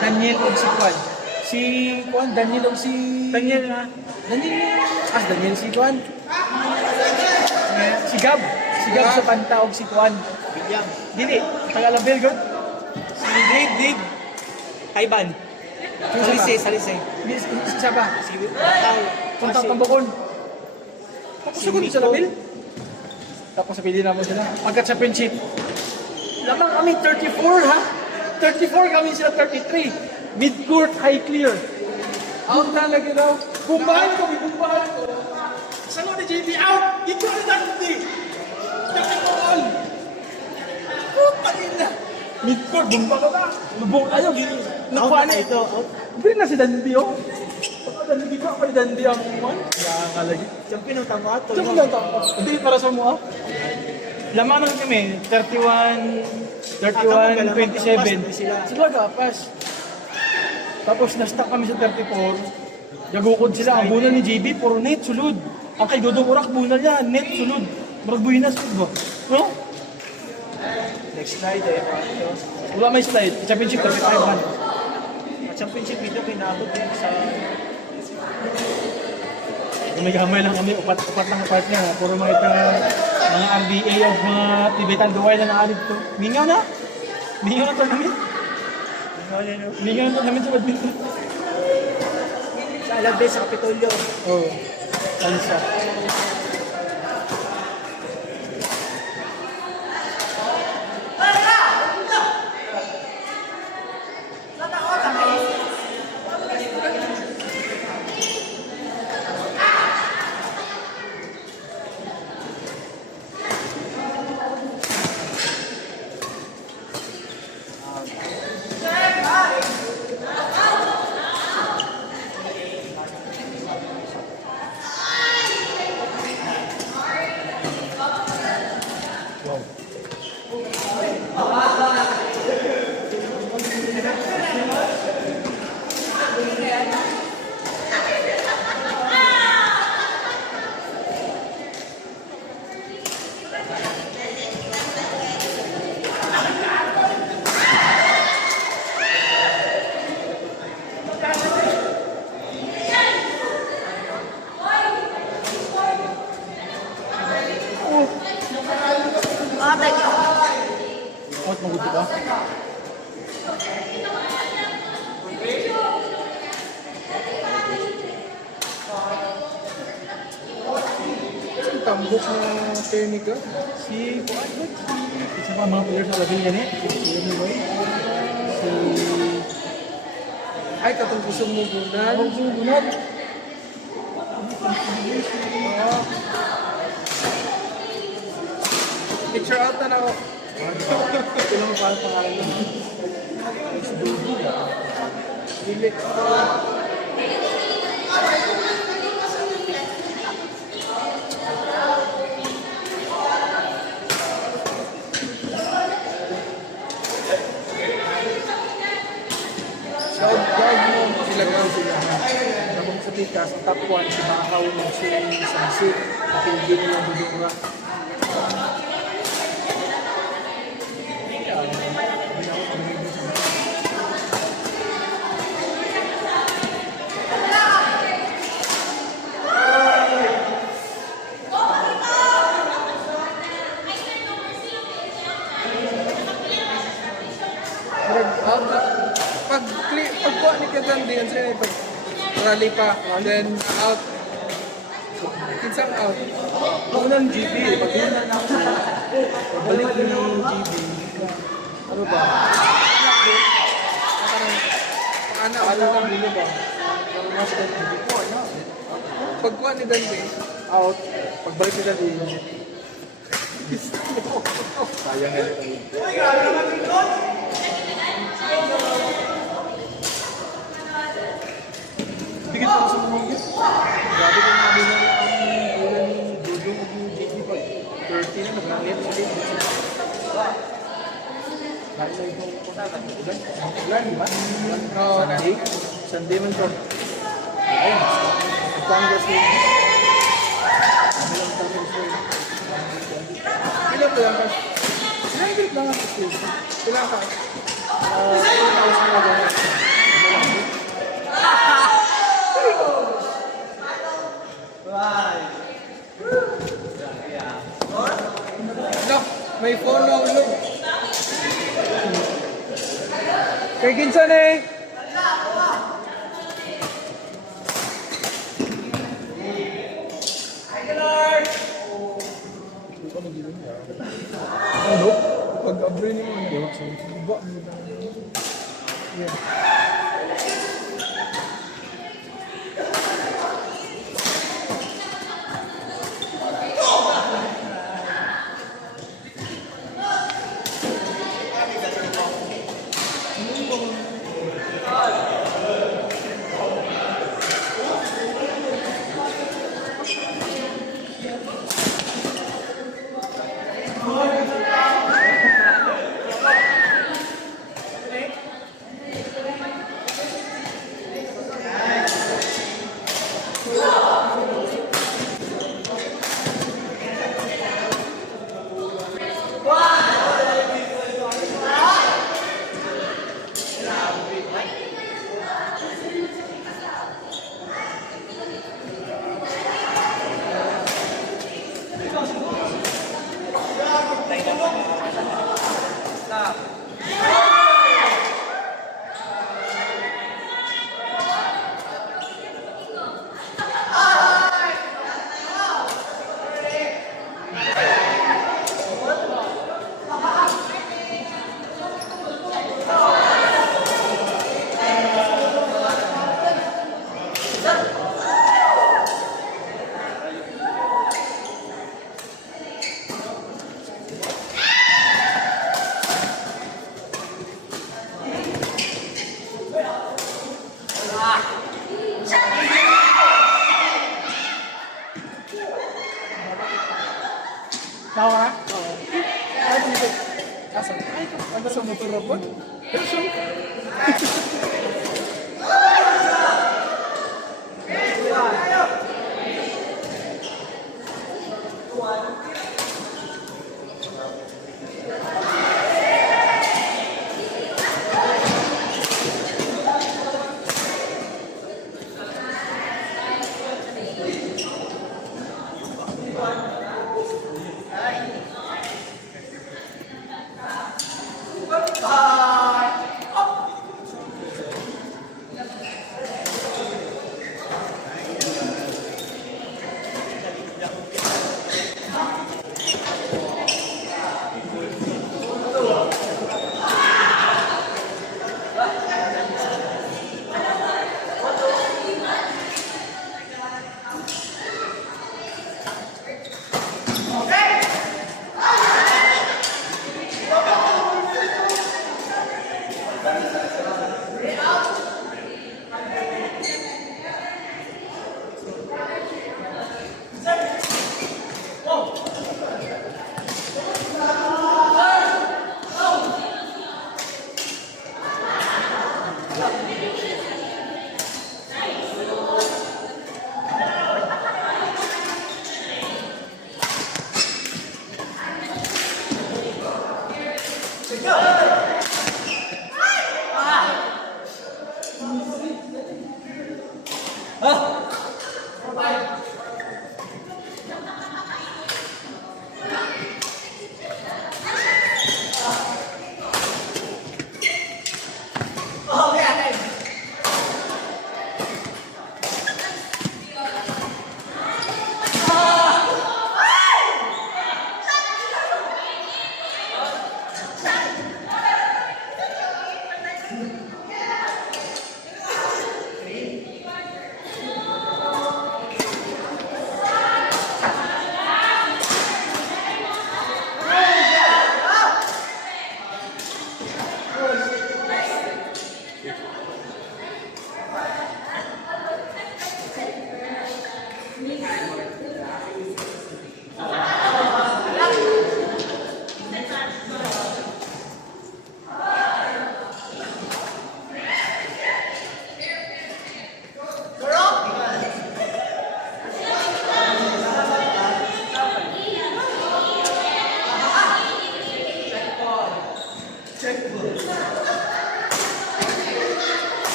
Daniel o si Juan. Si Juan, Daniel o si... Daniel na. Daniel. Daniel si Juan. Si Gab. Si Gab sa Panta o si Juan. William. Dili. Tagalabel, good. Si Dig. Taiban. Salise. Si Saba. Si Bakaw. Punta Tambakon. Tapos Si ako Nico. sa Labil. Tapos sabihin naman sila. Magka-championship. Lamang kami 34 ha. 34 kami sila 33. Mid-court, high clear. Out talaga daw. Bumbahan ko. Saan ni JB out? Ito na dati. Dati ko all. Puta ina. Mid-court, bumba ka ba? Lubong ayaw. Nakuha na ito. Hindi na si Dandy oh. Dandy ka pa ni Dandy ang one. Kaya nga lagi. Champion ng tama ito. Ito lang tama. Hindi para sa mga. Laman lang kami. 27. Sila gapas. Tapos na-stuck kami sa 34. Gagukod sila. Ang bunal ni JB, puro net, sulod. Ang kay Dodong Urak, bunal niya, net, sulod. Marag buhinas, ba? No? Next slide eh. Wala may slide. Championship, 35-1. Championship ito kinabot din sa... May gamay lang kami, upat lang ang partner. Puro mga RDA o mga Tibetan gaway na naalit to. Mingaw na tournament. Mingaw na tournament sa badminton. Sa Alabde, sa Kapitolyo. Oo. Ano siya? Out mo gusto ba? Ang tambok na technica. Si isa pa mga players na labing yan eh. Si ay, katong kusog mo gunan. Kusog mo gunan. Picture out na ako. Ito lang parang pangalan yun. Dili. Gawag mo ilagaw sila. Tapos sa tikas, top 1 si Bakaw ng si Sansi. Nakilgin yung Dudura. Pagkuha ni Kagandi, yan siya pag rally pa, then out. Kinsang out. Unang GB, pag-una na ako. Balik ni GB. Ano ba? Paano lang dito ba? Pagkuha ni Dandi, out. Pagbalik ni Dandi, sayang na ito. Bigyan ko sa mga yun. Grabe kong nabila ang ulan ni Dudong o yung JP5. 30 na, mag-nangyan mo din. Dahil na itong ulan. Ulan, di ba? Oo, Sunday man ko. Ayun, Congress yun. Ilang taon yun, sir. Ilang ko lang ka? Ilang bilik lang ang station. Ilang ka? 2,000 na gano'n. Ginsan eh. Ano? Pag-abri niyo ang balak sa iba. Tawa ka? Oo. Ay, dito. Asan? Ay, ito. Ano sa motor ako? Person.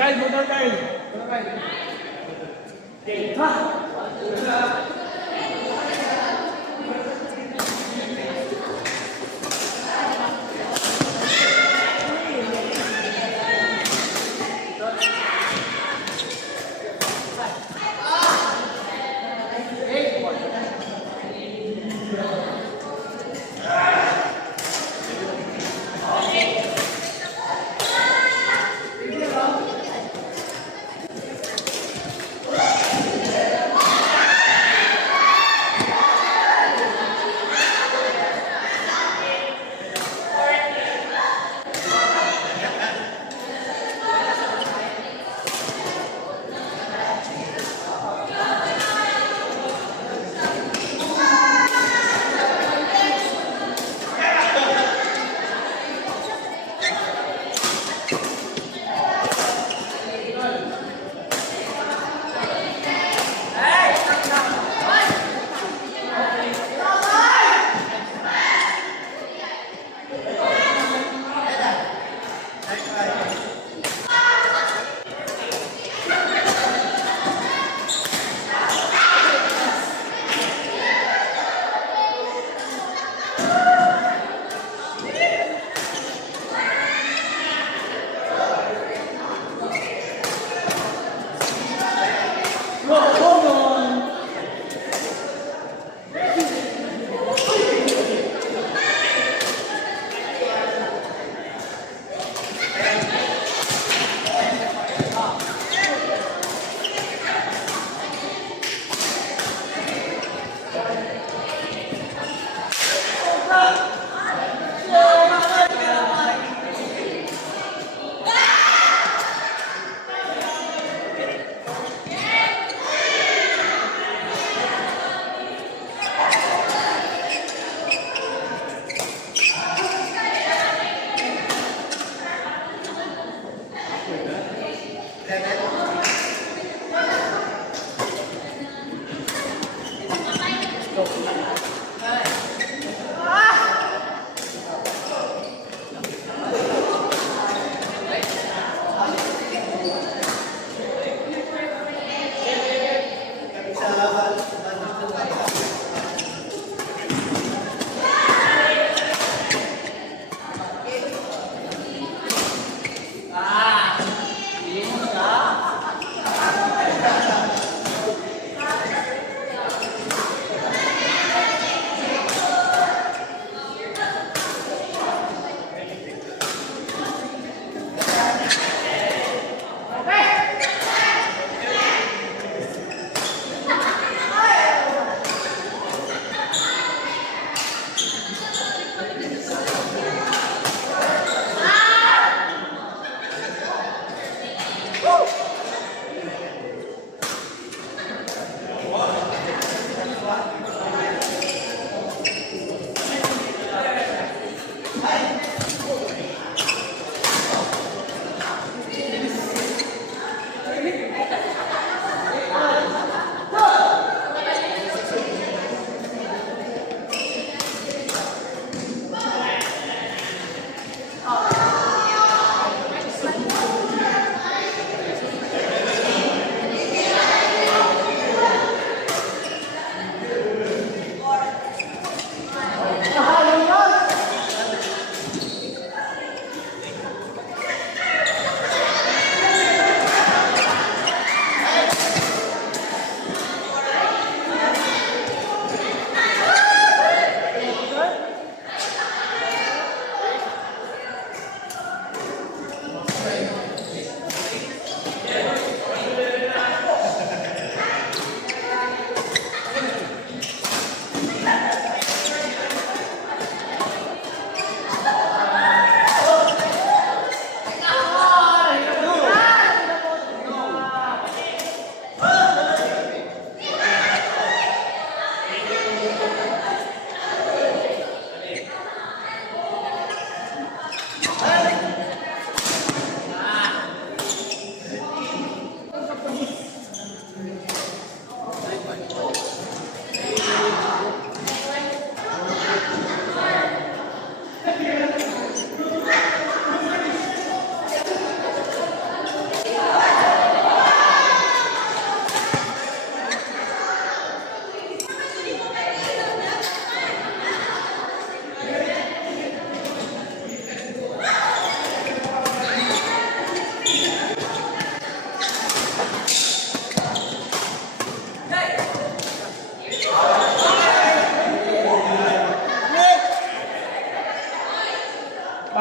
Kyle, muna Kyle. Okay, ha?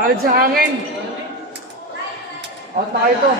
Dahil sa hangin. Out na kayo to.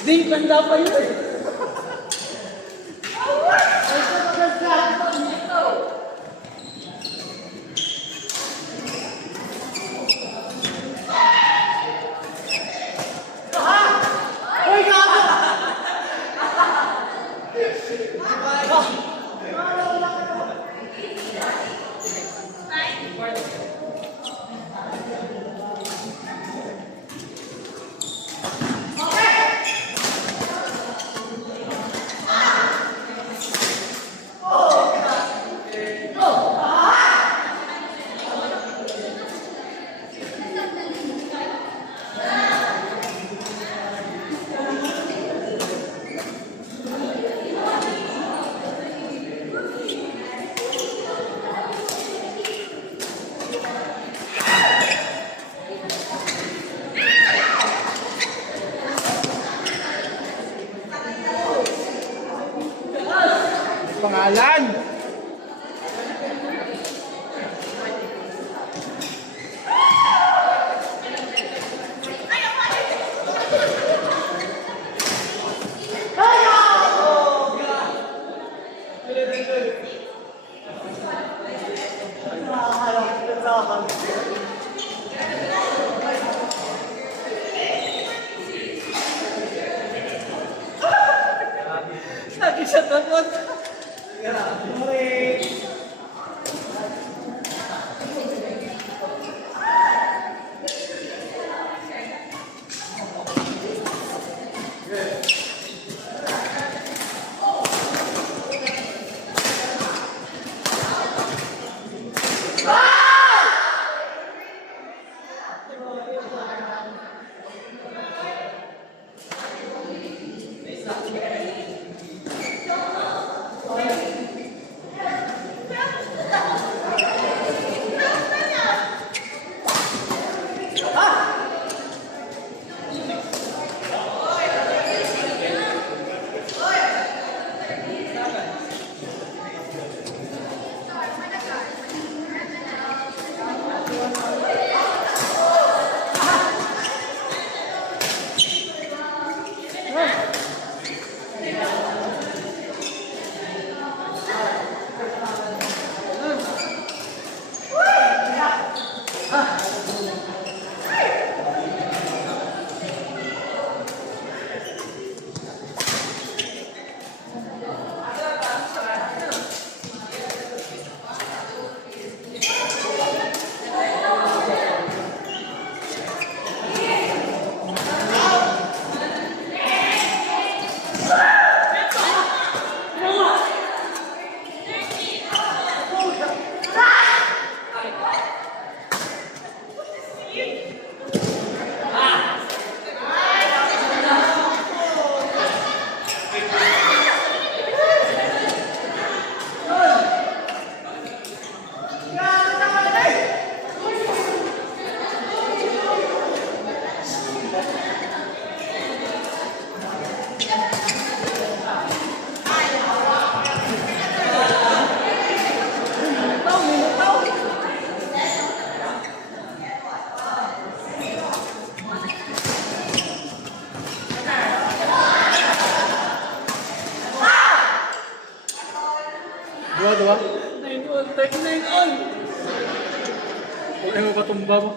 Di, ganda pa yun. Pangalan! Lagi siya takot. Dua. 9-1, 39-on. Huwag na mo patumba mo.